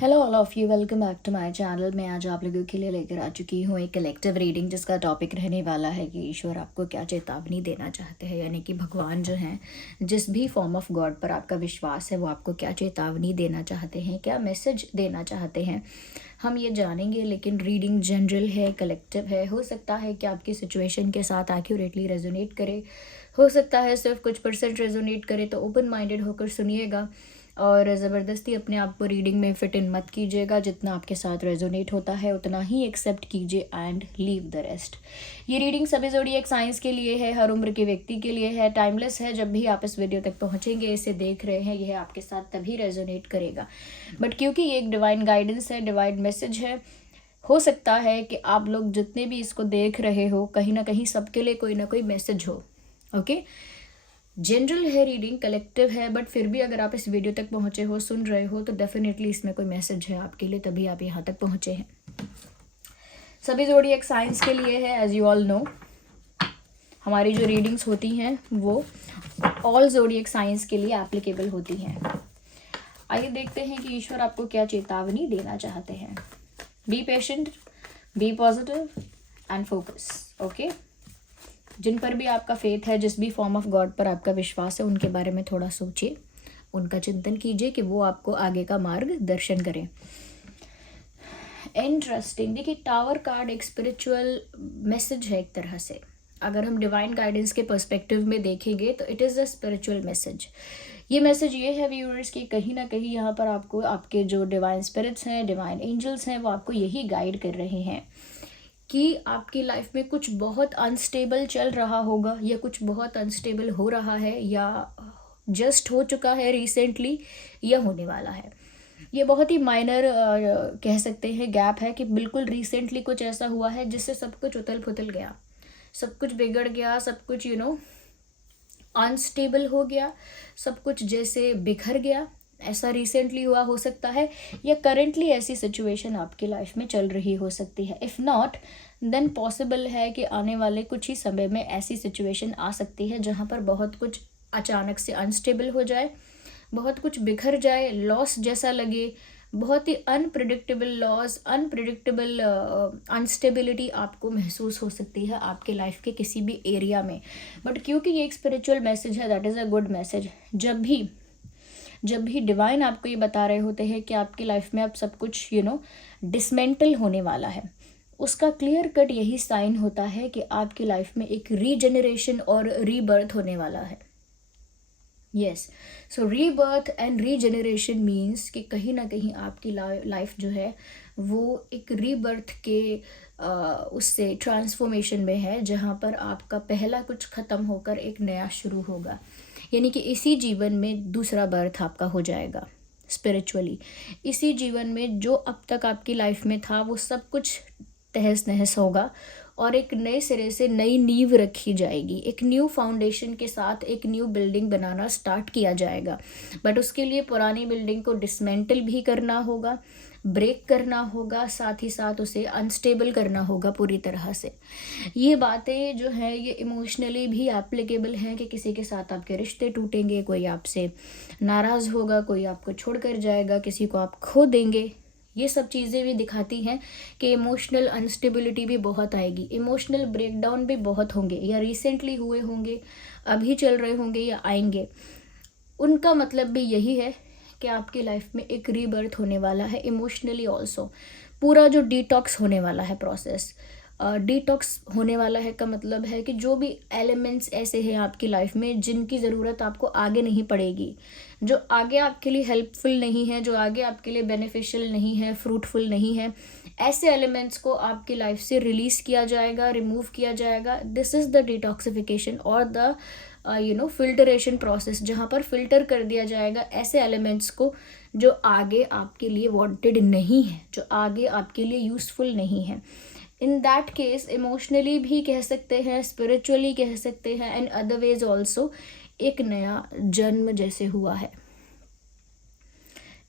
Hello all of you, welcome back to my channel. मैं आज आप लोगों के लिए लेकर आ चुकी हूँ एक कलेक्टिव रीडिंग जिसका टॉपिक रहने वाला है कि ईश्वर आपको क्या चेतावनी देना चाहते हैं, यानी कि भगवान जो हैं, जिस भी फॉर्म ऑफ गॉड पर आपका विश्वास है वो आपको क्या चेतावनी देना चाहते हैं, क्या मैसेज देना चाहते हैं, हम ये जानेंगे। लेकिन रीडिंग जनरल है, कलेक्टिव है। हो सकता है कि आपकी सिचुएशन के साथ एक्यूरेटली रेजोनेट करे, हो सकता है सिर्फ कुछ % रेजोनेट करे। तो ओपन माइंडेड होकर सुनिएगा और ज़बरदस्ती अपने आप को रीडिंग में फिट इन मत कीजिएगा। जितना आपके साथ रेजोनेट होता है उतना ही एक्सेप्ट कीजिए एंड लीव द रेस्ट। ये रीडिंग सभी ज़ोडिएक साइंस के लिए है, हर उम्र के व्यक्ति के लिए है, टाइमलेस है। जब भी आप इस वीडियो तक पहुंचेंगे, इसे देख रहे हैं, यह आपके साथ तभी रेजोनेट करेगा। बट क्योंकि ये एक डिवाइन गाइडेंस है, डिवाइन मैसेज है, हो सकता है कि आप लोग जितने भी इसको देख रहे हो, कहीं ना कहीं सबके लिए कोई ना कोई मैसेज हो। ओके, जनरल है रीडिंग, कलेक्टिव है, बट फिर भी अगर आप इस वीडियो तक पहुंचे हो, सुन रहे हो, तो डेफिनेटली इसमें कोई मैसेज है आपके लिए, तभी आप यहाँ तक पहुंचे हैं। सभी ज़ोडिएक साइंस के लिए है। एज यू ऑल नो, हमारी जो रीडिंग्स होती हैं वो ऑल ज़ोडिएक साइंस के लिए एप्लीकेबल होती हैं। आइए देखते हैं कि ईश्वर आपको क्या चेतावनी देना चाहते हैं। Be patient, be positive and focus. Okay, जिन पर भी आपका फेथ है, जिस भी फॉर्म ऑफ गॉड पर आपका विश्वास है, उनके बारे में थोड़ा सोचिए, उनका चिंतन कीजिए कि वो आपको आगे का मार्ग दर्शन करें। इंटरेस्टिंग, देखिए टावर कार्ड एक स्पिरिचुअल मैसेज है एक तरह से। अगर हम डिवाइन गाइडेंस के पर्सपेक्टिव में देखेंगे तो it is a spiritual message. ये मैसेज ये है व्यूअर्स कि कहीं ना कहीं यहाँ पर आपको आपके जो डिवाइन स्पिरिट्स हैं, डिवाइन एंजल्स हैं, वो आपको यही गाइड कर रहे हैं कि आपकी लाइफ में कुछ बहुत अनस्टेबल चल रहा होगा, या कुछ बहुत अनस्टेबल हो रहा है, या जस्ट हो चुका है रिसेंटली, या होने वाला है। ये बहुत ही माइनर कह सकते हैं गैप है कि बिल्कुल रिसेंटली कुछ ऐसा हुआ है जिससे सब कुछ उथल पुथल गया, सब कुछ बिगड़ गया, सब कुछ अनस्टेबल हो गया, सब कुछ जैसे बिखर गया। ऐसा रिसेंटली हुआ हो सकता है, या करेंटली ऐसी सिचुएशन आपकी लाइफ में चल रही हो सकती है। इफ़ नॉट, देन पॉसिबल है कि आने वाले कुछ ही समय में ऐसी सिचुएशन आ सकती है जहाँ पर बहुत कुछ अचानक से अनस्टेबल हो जाए, बहुत कुछ बिखर जाए, लॉस जैसा लगे, बहुत ही अनप्रिडिक्टेबल लॉस, अनप्रिडिक्टेबल अनस्टेबिलिटी आपको महसूस हो सकती है आपके लाइफ के किसी भी एरिया में। बट क्योंकि ये एक स्पिरिचुअल मैसेज है, that is a good message. जब भी डिवाइन आपको ये बता रहे होते हैं कि आपकी लाइफ में अब सब कुछ डिसमेंटल होने वाला है, उसका क्लियर कट यही साइन होता है कि आपकी लाइफ में एक रीजनरेशन और रीबर्थ होने वाला है। Yes, so rebirth and regeneration means कि कहीं ना कहीं आपकी लाइफ जो है वो एक रीबर्थ के उससे ट्रांसफॉर्मेशन में है, जहाँ पर आपका पहला कुछ ख़त्म होकर एक नया शुरू होगा। यानी कि इसी जीवन में दूसरा बर्थ आपका हो जाएगा स्पिरिचुअली। इसी जीवन में जो अब तक आपकी लाइफ में था वो सब कुछ तहस नहस होगा और एक नए सिरे से नई नींव रखी जाएगी। एक न्यू फाउंडेशन के साथ एक न्यू बिल्डिंग बनाना स्टार्ट किया जाएगा। बट उसके लिए पुरानी बिल्डिंग को डिसमेंटल भी करना होगा, ब्रेक करना होगा, साथ ही साथ उसे अनस्टेबल करना होगा पूरी तरह से। ये बातें जो हैं ये इमोशनली भी एप्लीकेबल हैं कि किसी के साथ आपके रिश्ते टूटेंगे, कोई आपसे नाराज़ होगा, कोई आपको छोड़कर जाएगा, किसी को आप खो देंगे। ये सब चीज़ें भी दिखाती हैं कि इमोशनल अनस्टेबिलिटी भी बहुत आएगी, इमोशनल ब्रेकडाउन भी बहुत होंगे, या रिसेंटली हुए होंगे, अभी चल रहे होंगे, या आएंगे। उनका मतलब भी यही है कि आपकी लाइफ में एक रीबर्थ होने वाला है इमोशनली ऑल्सो। पूरा जो डिटॉक्स होने वाला है प्रोसेस, डिटॉक्स होने वाला है का मतलब है कि जो भी एलिमेंट्स ऐसे हैं आपकी लाइफ में जिनकी ज़रूरत आपको आगे नहीं पड़ेगी, जो आगे आपके लिए हेल्पफुल नहीं है, जो आगे आपके लिए बेनिफिशियल नहीं है, फ्रूटफुल नहीं है, ऐसे एलिमेंट्स को आपकी लाइफ से रिलीज़ किया जाएगा, रिमूव किया जाएगा। दिस इज़ द डिटॉक्सिफिकेशन और द फिल्टरेशन प्रोसेस, जहाँ पर फिल्टर कर दिया जाएगा ऐसे एलिमेंट्स को जो आगे आपके लिए वांटेड नहीं है, जो आगे आपके लिए यूज़फुल नहीं है। इन दैट केस इमोशनली भी कह सकते हैं, स्पिरिचुअली कह सकते हैं, एंड अदर वेज ऑल्सो एक नया जन्म जैसे हुआ है,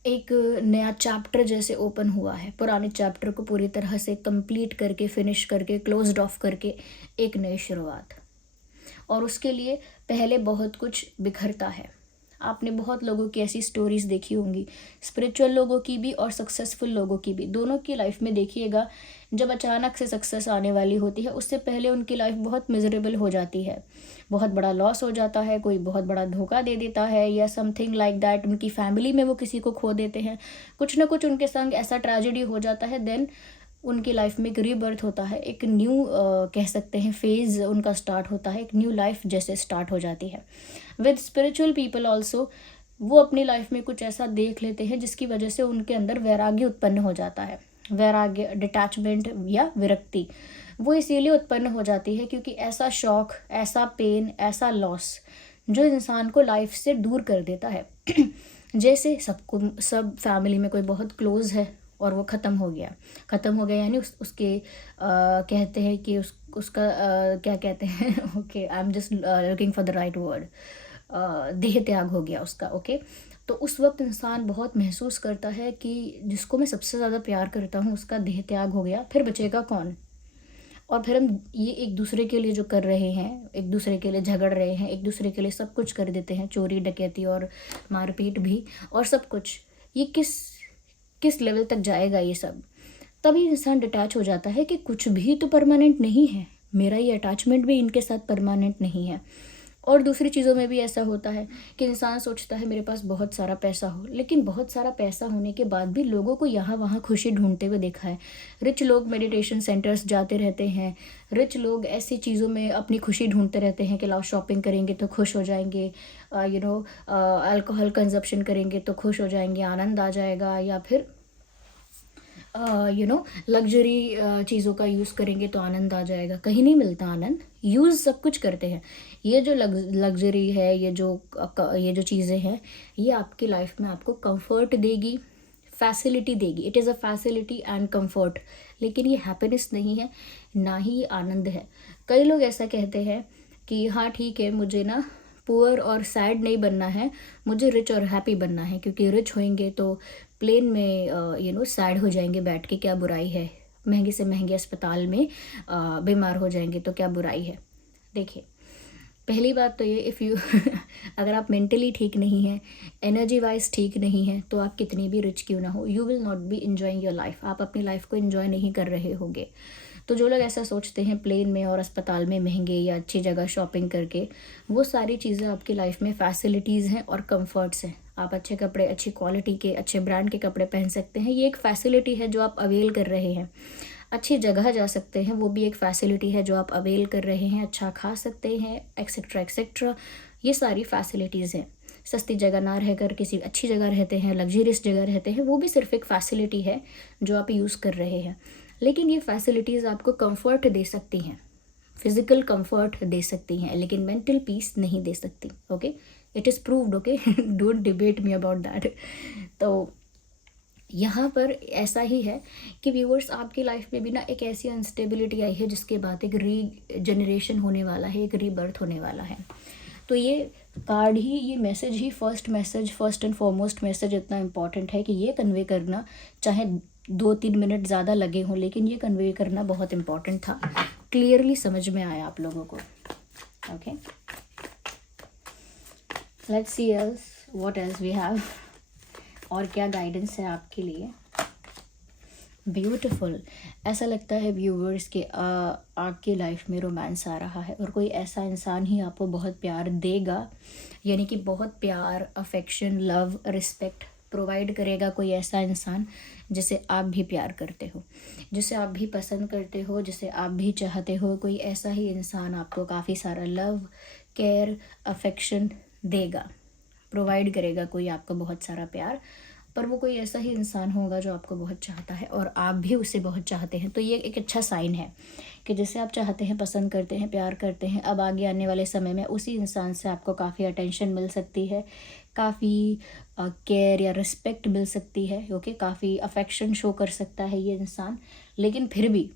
एक नया चैप्टर जैसे ओपन हुआ है। पुराने चैप्टर को पूरी तरह से कंप्लीट करके, फिनिश करके, क्लोज्ड ऑफ करके एक नई शुरुआत। और उसके लिए पहले बहुत कुछ बिखरता है, आपने बहुत लोगों की ऐसी स्टोरीज़ देखी होंगी, स्पिरिचुअल लोगों की भी और सक्सेसफुल लोगों की भी, दोनों की लाइफ में देखिएगा, जब अचानक से सक्सेस आने वाली होती है उससे पहले उनकी लाइफ बहुत मिजरेबल हो जाती है, बहुत बड़ा लॉस हो जाता है, कोई बहुत बड़ा धोखा दे देता है या समथिंग लाइक दैट, उनकी फैमिली में वो किसी को खो देते हैं, कुछ ना कुछ उनके संग ऐसा ट्रेजेडी हो जाता है। देन उनकी लाइफ में एक रीबर्थ होता है, एक न्यू कह सकते हैं फेज़ उनका स्टार्ट होता है, एक न्यू लाइफ जैसे स्टार्ट हो जाती है। विद स्पिरिचुअल पीपल ऑल्सो, वो अपनी लाइफ में कुछ ऐसा देख लेते हैं जिसकी वजह से उनके अंदर वैराग्य उत्पन्न हो जाता है। वैराग्य, डिटैचमेंट या विरक्ति, वो इसीलिए उत्पन्न हो जाती है क्योंकि ऐसा शॉक, ऐसा पेन, ऐसा लॉस जो इंसान को लाइफ से दूर कर देता है। जैसे सब फैमिली में कोई बहुत क्लोज है और वो ख़त्म हो गया यानी उसके कहते हैं कि उसका क्या कहते हैं okay, I am just looking for the right word, देह त्याग हो गया उसका। ओके, तो उस वक्त इंसान बहुत महसूस करता है कि जिसको मैं सबसे ज़्यादा प्यार करता हूँ उसका देह त्याग हो गया, फिर बचेगा कौन। और फिर हम ये एक दूसरे के लिए जो कर रहे हैं, एक दूसरे के लिए झगड़ रहे हैं, एक दूसरे के लिए सब कुछ कर देते हैं, चोरी डकैती और मारपीट भी और सब कुछ, ये किस किस लेवल तक जाएगा ये सब। तभी इंसान डिटैच हो जाता है कि कुछ भी तो परमानेंट नहीं है, मेरा ये अटैचमेंट भी इनके साथ परमानेंट नहीं है। और दूसरी चीज़ों में भी ऐसा होता है कि इंसान सोचता है मेरे पास बहुत सारा पैसा हो, लेकिन बहुत सारा पैसा होने के बाद भी लोगों को यहाँ वहाँ खुशी ढूंढते हुए देखा है। रिच लोग मेडिटेशन सेंटर्स जाते रहते हैं, रिच लोग ऐसी चीज़ों में अपनी खुशी ढूंढते रहते हैं कि लाओ शॉपिंग करेंगे तो खुश हो जाएंगे, अल्कोहल कंजप्शन करेंगे तो खुश हो जाएंगे, आनंद आ जाएगा, या फिर लग्जरी चीज़ों का यूज़ करेंगे तो आनंद आ जाएगा। कहीं नहीं मिलता आनंद, यूज़ सब कुछ करते हैं। ये जो लग्जरी है, ये जो चीज़ें हैं, ये आपकी लाइफ में आपको कंफर्ट देगी, फैसिलिटी देगी। It is a facility and comfort, लेकिन ये हैप्पीनेस नहीं है, ना ही ये आनंद है। कई लोग ऐसा कहते हैं कि हाँ ठीक है, मुझे ना पुअर और सैड नहीं बनना है, मुझे रिच और हैप्पी बनना है, क्योंकि रिच होएंगे तो प्लेन में सैड हो जाएंगे बैठ के, क्या बुराई है, महंगे से महंगे अस्पताल में बीमार हो जाएंगे तो क्या बुराई है। देखिए, पहली बात तो ये, इफ़ यू अगर आप मेंटली ठीक नहीं हैं, एनर्जी वाइज ठीक नहीं है, तो आप कितनी भी रिच क्यों ना हो, you will not be enjoying your life, आप अपनी लाइफ को इन्जॉय नहीं कर रहे होंगे। तो जो लोग ऐसा सोचते हैं प्लेन में और अस्पताल में महंगे या अच्छी जगह शॉपिंग करके, वो सारी चीज़ें आपकी लाइफ में फैसिलिटीज़ हैं और कंफर्ट्स हैं। आप अच्छे कपड़े, अच्छी क्वालिटी के, अच्छे ब्रांड के कपड़े पहन सकते हैं, ये एक फैसिलिटी है जो आप अवेल कर रहे हैं। अच्छी जगह जा सकते हैं, वो भी एक फैसिलिटी है जो आप अवेल कर रहे हैं। अच्छा खा सकते हैं, एक्सेट्रा एक्सेट्रा, ये सारी फैसिलिटीज़ हैं। सस्ती जगह ना रहकर किसी अच्छी जगह रहते हैं, लग्जरियस जगह रहते हैं, वो भी सिर्फ एक फैसिलिटी है जो आप यूज़ कर रहे हैं। लेकिन ये फैसिलिटीज़ आपको कंफर्ट दे सकती हैं, फिजिकल कंफर्ट दे सकती हैं, लेकिन मेंटल पीस नहीं दे सकती। Okay, it is proved. Okay, don't debate me about that. तो यहाँ पर ऐसा ही है कि व्यूअर्स, आपकी लाइफ में भी ना एक ऐसी अनस्टेबिलिटी आई है जिसके बाद एक रीजनरेशन होने वाला है, एक रीबर्थ होने वाला है। तो ये कार्ड ही, ये message he, first and foremost message इतना इम्पॉर्टेंट है कि ये कन्वे करना, चाहे 2-3 मिनट ज़्यादा लगे हों, लेकिन ये कन्वे करना बहुत इम्पॉर्टेंट था। क्लियरली समझ में आया आप लोगों को। Okay, let's see else what else we have, और क्या गाइडेंस है आपके लिए। ब्यूटीफुल, ऐसा लगता है व्यूवर्स के आपकी लाइफ में रोमांस आ रहा है और कोई ऐसा इंसान ही आपको बहुत प्यार देगा, यानी कि बहुत प्यार, अफेक्शन, लव, रिस्पेक्ट प्रोवाइड करेगा। कोई ऐसा इंसान जिसे आप भी प्यार करते हो, जिसे आप भी पसंद करते हो, जिसे आप भी चाहते हो, कोई ऐसा ही इंसान आपको काफ़ी सारा लव, केयर, अफेक्शन देगा, प्रोवाइड करेगा कोई आपको बहुत सारा प्यार। पर वो कोई ऐसा ही इंसान होगा जो आपको बहुत चाहता है और आप भी उसे बहुत चाहते हैं। तो ये एक अच्छा साइन है कि जिसे आप चाहते हैं, पसंद करते हैं, प्यार करते हैं, अब आगे आने वाले समय में उसी इंसान से आपको काफ़ी अटेंशन मिल सकती है, काफ़ी केयर या रिस्पेक्ट मिल सकती है। ओके, काफ़ी अफेक्शन शो कर सकता है ये इंसान। लेकिन फिर भी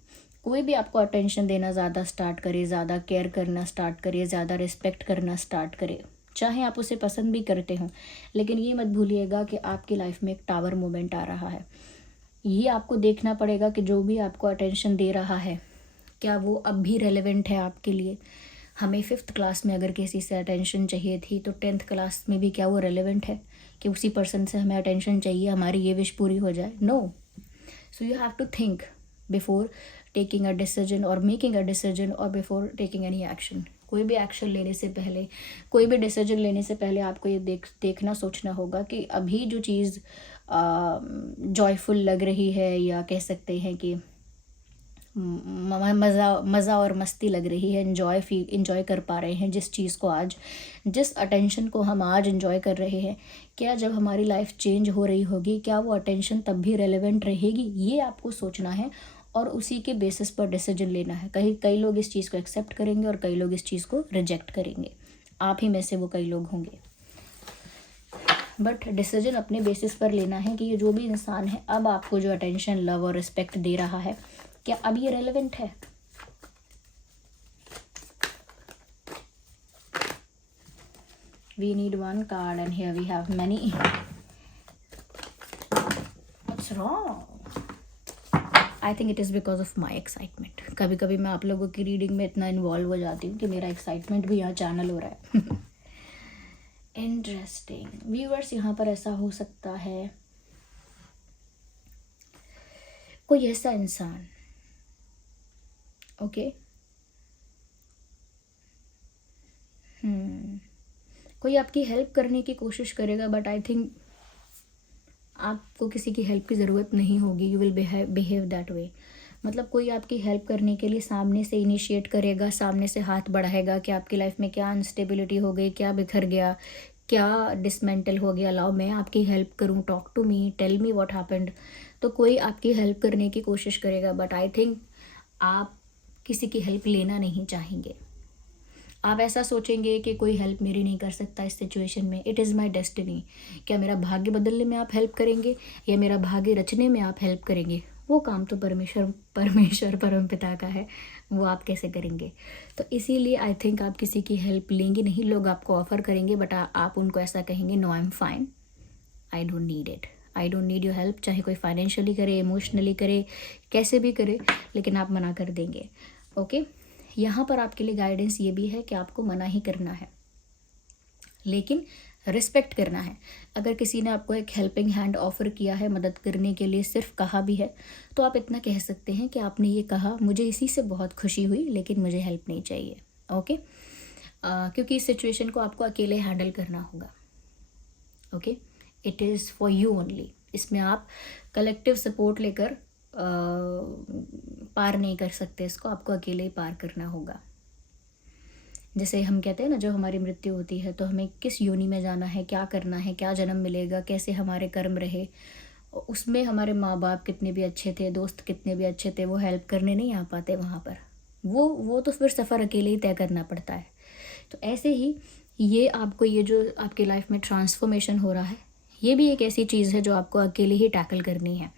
कोई भी आपको अटेंशन देना ज़्यादा स्टार्ट करे, ज़्यादा केयर करना स्टार्ट करे, ज़्यादा रिस्पेक्ट करना स्टार्ट करे, चाहे आप उसे पसंद भी करते हो, लेकिन ये मत भूलिएगा कि आपकी लाइफ में एक टावर मोमेंट आ रहा है। ये आपको देखना पड़ेगा कि जो भी आपको अटेंशन दे रहा है, क्या वो अब भी रेलेवेंट है आपके लिए। हमें 5th क्लास में अगर किसी से अटेंशन चाहिए थी तो 10th क्लास में भी क्या वो रेलेवेंट है कि उसी पर्सन से हमें अटेंशन चाहिए, हमारी ये विश पूरी हो जाए? No. So you have to think before taking a decision और मेकिंग अ डिसीजन और बिफोर टेकिंग एनी एक्शन। कोई भी एक्शन लेने से पहले, कोई भी डिसीजन लेने से पहले आपको ये देखना सोचना होगा कि अभी जो चीज़ जॉयफुल लग रही है या कह सकते हैं कि मज़ा और मस्ती लग रही है, इन्जॉय कर पा रहे हैं जिस चीज़ को आज, जिस अटेंशन को हम आज इन्जॉय कर रहे हैं, क्या जब हमारी लाइफ चेंज हो रही होगी क्या वो अटेंशन तब भी रेलेवेंट रहेगी? ये आपको सोचना है और उसी के बेसिस पर डिसीजन लेना है। कई लोग इस चीज़ को एक्सेप्ट करेंगे और कई लोग इस चीज़ को रिजेक्ट करेंगे। आप ही में से वो कई लोग होंगे। बट डिसीजन अपने बेसिस पर लेना है कि ये जो भी इंसान है अब आपको जो अटेंशन, लव और रिस्पेक्ट दे रहा है, क्या अब ये रेलेवेंट है? We need one card and here we have many. What's wrong? I think it is because of my excitement. कभी कभी मैं आप लोगों की रीडिंग में इतना इन्वॉल्व हो जाती हूँ कि मेरा एक्साइटमेंट भी यहाँ चैनल हो रहा है। इंटरेस्टिंग व्यूअर्स, यहाँ पर ऐसा हो सकता है कोई ऐसा इंसान, ओके, कोई आपकी हेल्प करने की कोशिश करेगा बट आई थिंक आपको किसी की हेल्प की ज़रूरत नहीं होगी। You will behave that way. मतलब कोई आपकी हेल्प करने के लिए सामने से इनिशिएट करेगा, सामने से हाथ बढ़ाएगा कि आपकी लाइफ में क्या अनस्टेबिलिटी हो गई, क्या बिखर गया, क्या डिसमेंटल हो गया, लाओ मैं आपकी हेल्प करूं, talk to me, tell me what happened. तो कोई आपकी हेल्प करने की कोशिश करेगा बट आई थिंक आप किसी की हेल्प लेना नहीं चाहेंगे। आप ऐसा सोचेंगे कि कोई हेल्प मेरी नहीं कर सकता इस सिचुएशन में, इट इज़ माई डेस्टिनी। क्या मेरा भाग्य बदलने में आप हेल्प करेंगे या मेरा भाग्य रचने में आप हेल्प करेंगे? वो काम तो परमेश्वर परम पिता का है, वो आप कैसे करेंगे? तो इसीलिए आई थिंक आप किसी की हेल्प लेंगे नहीं। लोग आपको ऑफ़र करेंगे बट आप उनको ऐसा कहेंगे, no I am fine, I don't need it, I don't need your help. चाहे कोई फाइनेंशियली करे, इमोशनली करे, कैसे भी करे, लेकिन आप मना कर देंगे। ओके, यहाँ पर आपके लिए गाइडेंस ये भी है कि आपको मना ही करना है लेकिन रिस्पेक्ट करना है। अगर किसी ने आपको एक हेल्पिंग हैंड ऑफ़र किया है मदद करने के लिए, सिर्फ कहा भी है, तो आप इतना कह सकते हैं कि आपने ये कहा, मुझे इसी से बहुत खुशी हुई लेकिन मुझे हेल्प नहीं चाहिए। ओके, क्योंकि इस सिचुएशन को आपको अकेले हैंडल करना होगा। Okay, it is for you only. इसमें आप कलेक्टिव सपोर्ट लेकर पार नहीं कर सकते, इसको आपको अकेले ही पार करना होगा। जैसे हम कहते हैं ना, जब हमारी मृत्यु होती है तो हमें किस योनि में जाना है, क्या करना है, क्या जन्म मिलेगा, कैसे हमारे कर्म रहे, उसमें हमारे माँ बाप कितने भी अच्छे थे, दोस्त कितने भी अच्छे थे, वो हेल्प करने नहीं आ पाते वहाँ पर। वो तो फिर सफ़र अकेले ही तय करना पड़ता है। तो ऐसे ही ये आपको, ये जो आपकी लाइफ में ट्रांसफॉर्मेशन हो रहा है, ये भी एक ऐसी चीज़ है जो आपको अकेले ही टैकल करनी है।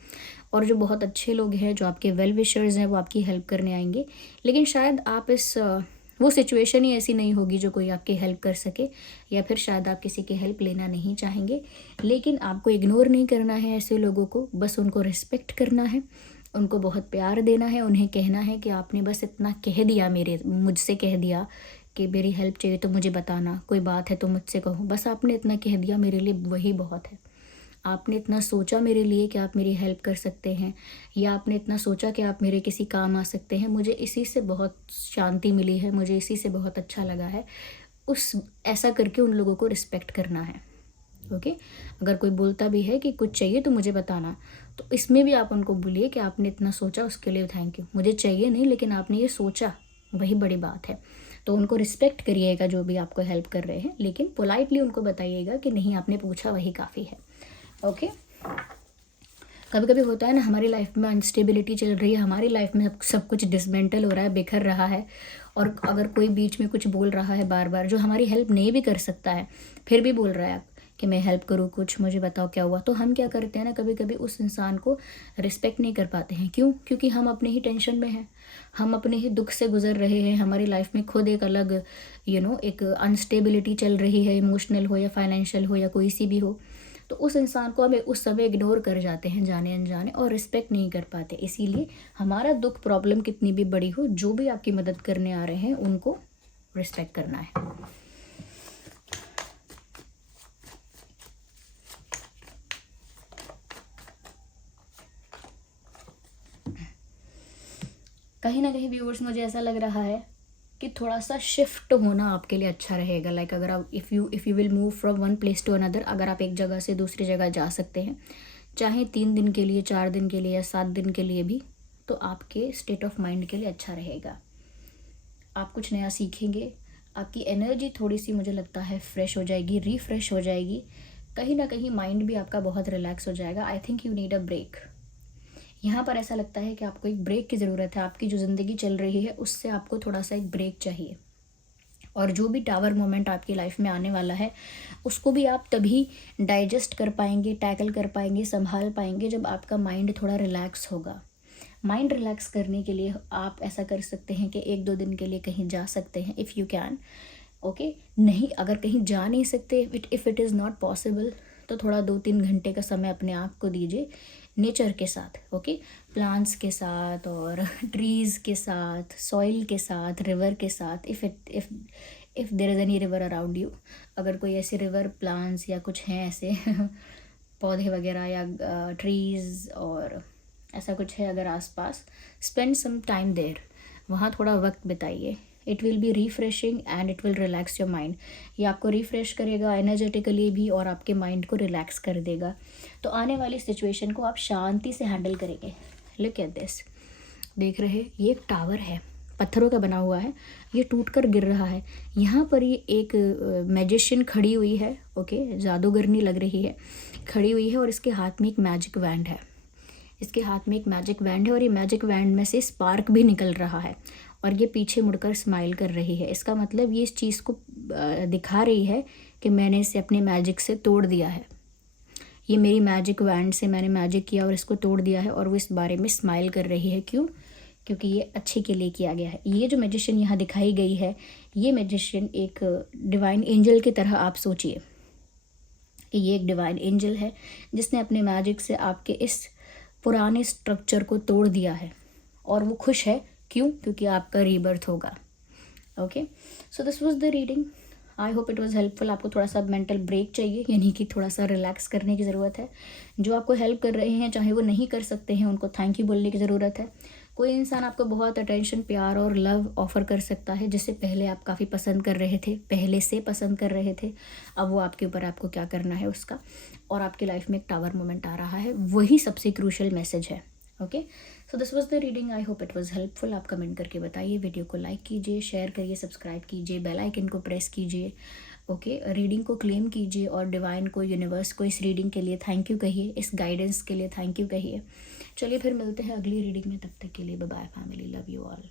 और जो बहुत अच्छे लोग हैं, जो आपके वेल विशर्स हैं, वो आपकी हेल्प करने आएंगे, लेकिन शायद आप वो सिचुएशन ही ऐसी नहीं होगी जो कोई आपकी हेल्प कर सके, या फिर शायद आप किसी की हेल्प लेना नहीं चाहेंगे। लेकिन आपको इग्नोर नहीं करना है ऐसे लोगों को, बस उनको रिस्पेक्ट करना है, उनको बहुत प्यार देना है। उन्हें कहना है कि आपने बस इतना कह दिया, मुझसे कह दिया कि मेरी हेल्प चाहिए तो मुझे बताना, कोई बात है तो मुझसे कहो, बस आपने इतना कह दिया, मेरे लिए वही बहुत है। आपने इतना सोचा मेरे लिए कि आप मेरी हेल्प कर सकते हैं, या आपने इतना सोचा कि आप मेरे किसी काम आ सकते हैं, मुझे इसी से बहुत शांति मिली है, मुझे इसी से बहुत अच्छा लगा है। ऐसा करके उन लोगों को रिस्पेक्ट करना है। ओके, अगर कोई बोलता भी है कि कुछ चाहिए तो मुझे बताना, तो इसमें भी आप उनको बोलिए कि आपने इतना सोचा, उसके लिए थैंक यू। मुझे चाहिए नहीं, लेकिन आपने ये सोचा, वही बड़ी बात है। तो उनको रिस्पेक्ट करिएगा जो भी आपको हेल्प कर रहे हैं, लेकिन पोलाइटली उनको बताइएगा कि नहीं, आपने पूछा वही काफ़ी है। ओके, कभी कभी होता है ना, हमारी लाइफ में अनस्टेबिलिटी चल रही है, हमारी लाइफ में सब कुछ डिसमेंटल हो रहा है, बिखर रहा है, और अगर कोई बीच में कुछ बोल रहा है बार बार, जो हमारी हेल्प नहीं भी कर सकता है, फिर भी बोल रहा है कि मैं हेल्प करूँ, कुछ मुझे बताओ क्या हुआ, तो हम क्या करते हैं ना, कभी कभी उस इंसान को रिस्पेक्ट नहीं कर पाते हैं। क्यों? क्योंकि हम अपने ही टेंशन में हैं, हम अपने ही दुख से गुजर रहे हैं, हमारी लाइफ में खुद एक अलग एक अनस्टेबिलिटी चल रही है, इमोशनल हो या फाइनेंशियल हो या कोई सी भी हो। तो उस इंसान को हमें उस समय इग्नोर कर जाते हैं जाने अनजाने, और रिस्पेक्ट नहीं कर पाते। इसीलिए हमारा दुख, प्रॉब्लम कितनी भी बड़ी हो, जो भी आपकी मदद करने आ रहे हैं उनको रिस्पेक्ट करना है। कहीं ना कहीं व्यूअर्स मुझे ऐसा लग रहा है कि थोड़ा सा शिफ्ट होना आपके लिए अच्छा रहेगा। लाइक अगर आप if you will move from one place to another, अगर आप एक जगह से दूसरी जगह जा सकते हैं, चाहे 3 दिन के लिए, 4 दिन के लिए या 7 दिन के लिए भी, तो आपके स्टेट ऑफ माइंड के लिए अच्छा रहेगा। आप कुछ नया सीखेंगे, आपकी एनर्जी थोड़ी सी मुझे लगता है फ्रेश हो जाएगी, रिफ्रेश हो जाएगी। कहीं ना कहीं माइंड भी आपका बहुत रिलैक्स हो जाएगा। I think you need a break. यहाँ पर ऐसा लगता है कि आपको एक ब्रेक की ज़रूरत है। आपकी जो ज़िंदगी चल रही है उससे आपको थोड़ा सा एक ब्रेक चाहिए। और जो भी टावर मोमेंट आपकी लाइफ में आने वाला है उसको भी आप तभी डाइजेस्ट कर पाएंगे, टैकल कर पाएंगे, संभाल पाएंगे जब आपका माइंड थोड़ा रिलैक्स होगा। माइंड रिलैक्स करने के लिए आप ऐसा कर सकते हैं कि 1-2 दिन के लिए कहीं जा सकते हैं, इफ़ यू कैन। ओके, नहीं अगर कहीं जा नहीं सकते, if it is not possible, तो थोड़ा 2-3 घंटे का समय अपने आप को दीजिए नेचर के साथ। ओके, प्लांट्स के साथ और ट्रीज़ के साथ, सॉइल के साथ, रिवर के साथ। If there is any river around you, अगर कोई ऐसे रिवर, प्लांट्स या कुछ हैं ऐसे पौधे वगैरह या ट्रीज़ और ऐसा कुछ है अगर आसपास, स्पेंड सम टाइम देयर, वहाँ थोड़ा वक्त बिताइए। It will be refreshing and it will relax your mind. ये आपको रिफ्रेश करेगा एनर्जेटिकली भी और आपके माइंड को रिलैक्स कर देगा। तो आने वाली सिचुएशन को आप शांति से हैंडल करेंगे। लुक एट दिस, देख रहे हैं ये एक टावर है, पत्थरों का बना हुआ है, ये टूटकर गिर रहा है। यहाँ पर ये एक मैजिशियन खड़ी हुई है। ओके, जादूगरनी लग रही है, खड़ी हुई है और इसके हाथ में एक मैजिक वैंड है। इसके हाथ में एक मैजिक वैंड है और ये मैजिक वैंड में से स्पार्क भी निकल रहा है और ये पीछे मुड़कर स्माइल कर रही है। इसका मतलब ये इस चीज़ को दिखा रही है कि मैंने इसे अपने मैजिक से तोड़ दिया है। ये मेरी मैजिक वैंड से मैंने मैजिक किया और इसको तोड़ दिया है और वो इस बारे में स्माइल कर रही है। क्यों? क्योंकि ये अच्छे के लिए किया गया है। ये जो मैजिशियन यहाँ दिखाई गई है, ये मैजिशियन एक डिवाइन एंजल की तरह आप सोचिए कि ये एक डिवाइन एंजल है जिसने अपने मैजिक से आपके इस पुराने स्ट्रक्चर को तोड़ दिया है और वो खुश है। क्यों? क्योंकि आपका रीबर्थ होगा। Okay, so this was the reading. I hope it was helpful. आपको थोड़ा सा मेंटल ब्रेक चाहिए, यानी कि थोड़ा सा रिलैक्स करने की ज़रूरत है। जो आपको हेल्प कर रहे हैं, चाहे वो नहीं कर सकते हैं, उनको थैंक यू बोलने की ज़रूरत है। कोई इंसान आपको बहुत अटेंशन, प्यार और लव ऑफ़र कर सकता है जिससे पहले आप काफ़ी पसंद कर रहे थे, पहले से पसंद कर रहे थे। अब वो आपके ऊपर, आपको क्या करना है उसका। और आपकी लाइफ में एक टावर मोमेंट आ रहा है, वही सबसे क्रूशल मैसेज है। Okay, so this was the reading. I hope it was helpful. आप कमेंट करके बताइए, वीडियो को लाइक कीजिए, शेयर करिए, सब्सक्राइब कीजिए, बेल आइकन को प्रेस कीजिए। ओके, रीडिंग को क्लेम कीजिए और डिवाइन को, यूनिवर्स को इस रीडिंग के लिए थैंक यू कहिए, इस गाइडेंस के लिए थैंक यू कहिए। चलिए फिर मिलते हैं अगली रीडिंग में, तब तक के लिए bye bye family, love you all.